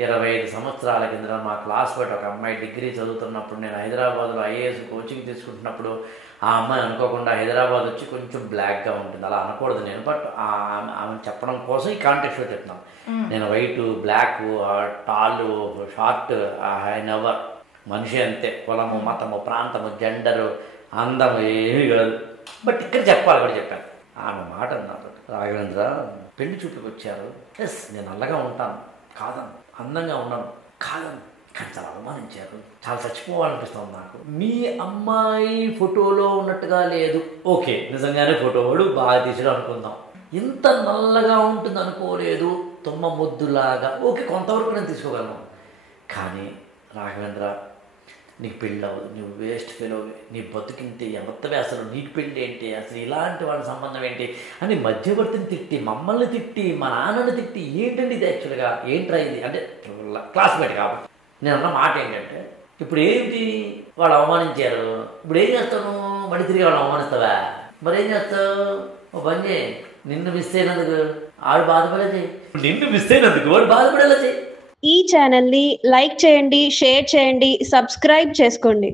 25 సంవత్సరాల కింద మా క్లాస్మేట్ ఒక అమ్మాయి డిగ్రీ చదువుతున్నప్పుడు నేను హైదరాబాద్లో ఐఏఎస్ కోచింగ్ తీసుకుంటున్నప్పుడు ఆ అమ్మాయి అనుకోకుండా హైదరాబాద్ వచ్చి కొంచెం బ్లాక్గా ఉంటుంది. అలా అనకూడదు నేను, బట్ ఆమె చెప్పడం కోసం ఈ కాంటెక్స్లో చెప్తున్నాను. నేను white, black, tall, short, I never, మనిషి అంతే, కులము, మతము, ప్రాంతము, జెండరు, అందము ఏమీ కాదు. బట్ ఇక్కడ చెప్పాలి కూడా చెప్పాను. ఆమె మాట అన్నారు, రాఘవేంద్ర పెళ్లి చూపుకి వచ్చారు, ఎస్ నేను నల్లగా ఉంటాను కాదను, అందంగా ఉన్నాను కాదను, కానీ చాలా అవమానించారు, చాలా చచ్చిపోవాలనిపిస్తుంది నాకు. మీ అమ్మాయి ఫోటోలో ఉన్నట్టుగా లేదు, ఓకే నిజంగానే ఫోటో వాడు బాగా తీసాడు అనుకుందాం, ఇంత నల్లగా ఉంటుంది అనుకోలేదు, తుమ్మ ముద్దులాగా, ఓకే కొంతవరకు నేను తీసుకోగలను. కానీ రాఘవేంద్ర నీకు పెళ్ళి అవ్వదు, నువ్వు వేస్ట్ ఫెలో, నీ బతుకింతే ఎంతవే, అసలు నీకు పెళ్ళి ఏంటి, అసలు ఇలాంటి వాళ్ళ సంబంధం ఏంటి అని మధ్యవర్తిని తిట్టి, మమ్మల్ని తిట్టి, మా నాన్నని తిట్టి, ఏంటండి ఇది యాక్చువల్గా ఏంట్రా ఇది అంటే క్లాస్మేట్ కాబట్టి నేను అన్న మాట ఏంటంటే, ఇప్పుడు ఏంటి వాళ్ళు అవమానించారు, ఇప్పుడు ఏం చేస్తాను, మళ్ళీ తిరిగి వాళ్ళు అవమానిస్తావా, మరి ఏం చేస్తావు, ఓ పని చేయి, నిన్ను మిస్ అయినందుకు ఆడు బాధపడేలా చేయి, నిన్ను మిస్ అయినందుకు వాడు బాధపడేలా చేయి. ఈ ఛానల్ని లైక్ చేయండి, షేర్ చేయండి, సబ్స్క్రైబ్ చేసుకోండి.